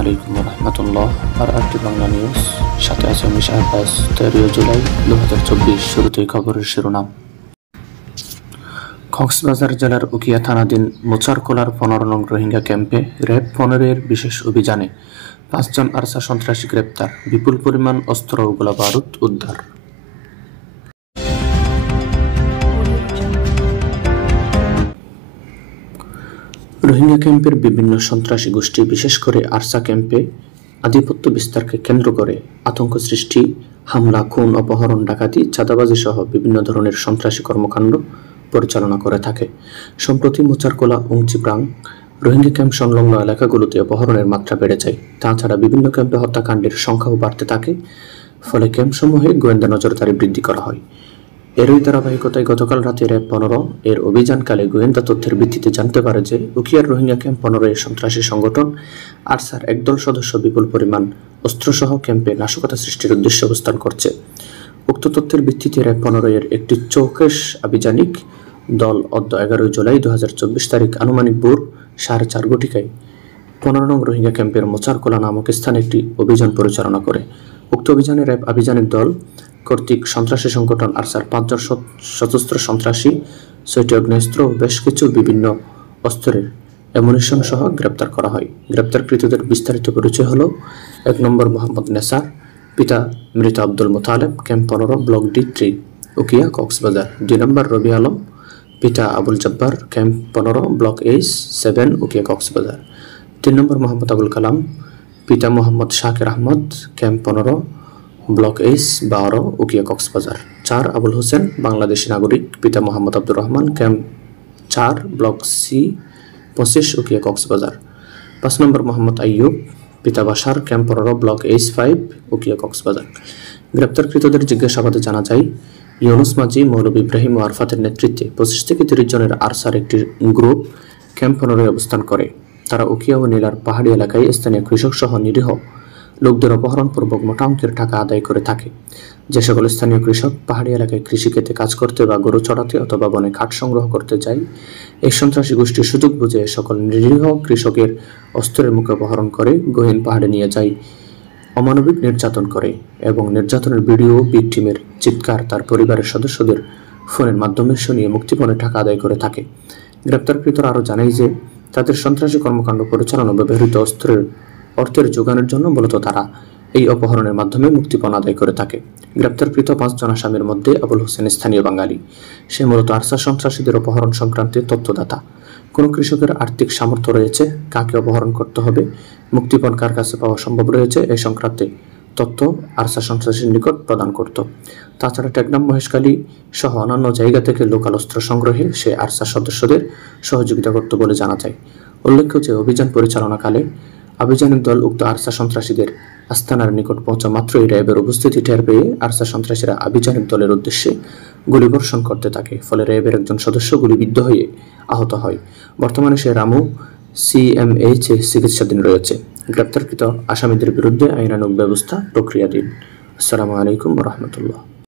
আলাইকুম রহমতুল্লাহ। আর একটি বাংলা নিউজ, সাথে আছে আমি শাহবাজ। 13 জুলাই 2024। শুরুতেই খবরের শিরোনাম। কক্সবাজার জেলার উখিয়া থানাধীন মোচারকোলার 15 নং রোহিঙ্গা ক্যাম্পে র্যাব 15-এর বিশেষ অভিযানে 5 জন আরসা সন্ত্রাসী গ্রেপ্তার, বিপুল পরিমাণ অস্ত্র ও গোলাবারুদ উদ্ধার। রোহিঙ্গা ক্যাম্পের বিভিন্ন সন্ত্রাসী গোষ্ঠী, বিশেষ করে আরসা ক্যাম্পে আধিপত্য বিস্তারকে কেন্দ্র করে আতঙ্ক সৃষ্টি, হামলা, খুন, অপহরণ, ডাকাতি, চাঁদাবাজি সহ বিভিন্ন ধরনের সন্ত্রাসী কর্মকাণ্ড পরিচালনা করে থাকে। সম্প্রতি মোচারকোলা, উংচিপ্রাং রোহিঙ্গা ক্যাম্প সংলগ্ন এলাকাগুলোতে অপহরণের মাত্রা বেড়ে যায়। তাছাড়া বিভিন্ন ক্যাম্পে হত্যাকাণ্ডের সংখ্যাও বাড়তে থাকে, ফলে ক্যাম্পসমূহে গোয়েন্দা নজরদারি বৃদ্ধি করা হয়। এরই ধারাবাহিকতায় গতকাল রাতে র্যাব 15 এর অভিযানকালে গোয়েন্দা তথ্যের ভিত্তিতে জানতে পারে যে উখিয়ার রোহিঙ্গা ক্যাম্প 15 এর সন্ত্রাসী সংগঠন আরসার একদল সদস্য বিপুল পরিমাণ অস্ত্রসহ ক্যাম্পে নাশকতা সৃষ্টির উদ্দেশ্যে অবস্থান করছে। উক্ত তথ্যের ভিত্তিতে র্যাব 15 এর একটি চৌকেশ আভিযানিক দল অদ্য 11 জুলাই 2024 তারিখ আনুমানিক ভোর 4:30 ঘটিকায় 15 নং রোহিঙ্গা ক্যাম্পের মোচারকোলা নামক স্থানে একটি অভিযান পরিচালনা করে। উক্ত অভিযানে র্যাব আভিযানিক দল কর্তৃক সন্ত্রাসী সংগঠন আরসার 5 জন সশস্ত্র সন্ত্রাসী, 6টি আগ্নেয়াস্ত্র ও বেশ কিছু বিভিন্ন অস্ত্রের অ্যামুনিশন সহ গ্রেপ্তার করা হয়। গ্রেপ্তারকৃতদের বিস্তারিত পরিচয় হল: 1 নম্বর মোহাম্মদ নেসার, পিতা মৃত Abdul Motaleb, camp 15, block D3, Ukhia, Cox's Bazar. 2 number Robi Alam, পিতা Abul Jabbar, camp 15, block H7, Ukhia, Cox's Bazar. 3 number Mohammad Abul Kalam, পিতা Mohammad Shakir Ahmed, camp 15, block H12, Ukhia, Cox's Bazar. 4 Abul Hossain, Bangladeshi নাগরিক, পিতা Mohammad Abdur Rahman, camp 4, block C25, Ukhia, Cox's Bazar. 5 number Mohammad Ayub, পিতা Bashar, camp 15, block H5, Ukhia, Cox's Bazar. গ্রেপ্তারকৃতদের জিজ্ঞাসাবাদে জানা যায়, ইউনুস মাঝি, মৌলভী ইব্রাহিম ও আরফাতের নেতৃত্বে 25 থেকে 30 জনের আরসার একটি গ্রুপ ক্যাম্প 15 অবস্থান করে। তারা উখিয়া ও নীলার পাহাড়ি এলাকায় স্থানীয় কৃষক সহ নিরীহ লোকদের অপহরণপূর্বক মোটা অঙ্কের টাকা আদায় করে থাকে। যে সকল স্থানীয় কৃষক পাহাড়ি এলাকায় কৃষিক্ষেত্রে কাজ করতে বা গরু চড়াতে অথবা বনে কাঠ সংগ্রহ করতে যায়, এই সন্ত্রাসী গোষ্ঠীর সুযোগ বুঝে সকল নিরীহ কৃষকের অস্ত্রের মুখে অপহরণ করে গহীন পাহাড়ে নিয়ে যায়, অমানবিক নির্যাতন করে এবং নির্যাতনের ভিডিও ভিকটিমের চিৎকার তার পরিবারের সদস্যদের ফোনের মাধ্যমে শুনিয়ে মুক্তিপণে টাকা আদায় করে থাকে। গ্রেপ্তারকৃতরা আরও জানায় যে তাদের সন্ত্রাসী কর্মকাণ্ড পরিচালনা ব্যবহৃত অর্থের যোগানের জন্য মূলত তারা এই অপহরণের মাধ্যমে মুক্তিপণ আদায় করে থাকে। গ্রেপ্তারকৃত 5 জন আসামির মধ্যে আবুল হোসেন স্থানীয় বাঙালি। সে মূলত আরসা সন্ত্রাসীদের অপহরণ সংক্রান্তে তথ্যদাতা। কোন কৃষকের আর্থিক সামর্থ্য রয়েছে, কাকে অপহরণ করতে হবে, মুক্তিপণ কার কাছে পাওয়া সম্ভব রয়েছে, এই সংক্রান্তে তথ্য আরসা সন্ত্রাসীর নিকট প্রদান করত। তাছাড়া টেকনাফ, মহেশখালী সহ অন্যান্য জায়গা থেকে লোকাল অস্ত্র সংগ্রহে সে আরসা সদস্যদের সহযোগিতা করত বলে জানা যায়। উল্লেখ্য যে অভিযান পরিচালনাকালে আভিযানিক দল উক্ত আরসা সন্ত্রাসীদের আস্তানার নিকট পৌঁছা মাত্রই র্যাবের উপস্থিতি টের পেয়ে আরসা সন্ত্রাসীরা আভিযানিক দলের উদ্দেশ্যে গুলিবর্ষণ করতে থাকে। ফলে র্যাবের একজন সদস্য গুলিবিদ্ধ হয়ে আহত হয়। বর্তমানে সে রামু CMH চিকিৎসাধীন রয়েছে। গ্রেপ্তারকৃত আসামিদের বিরুদ্ধে আইনানুগ ব্যবস্থা প্রক্রিয়াধীন। আসসালামু আলাইকুম রহমতুল্লাহ।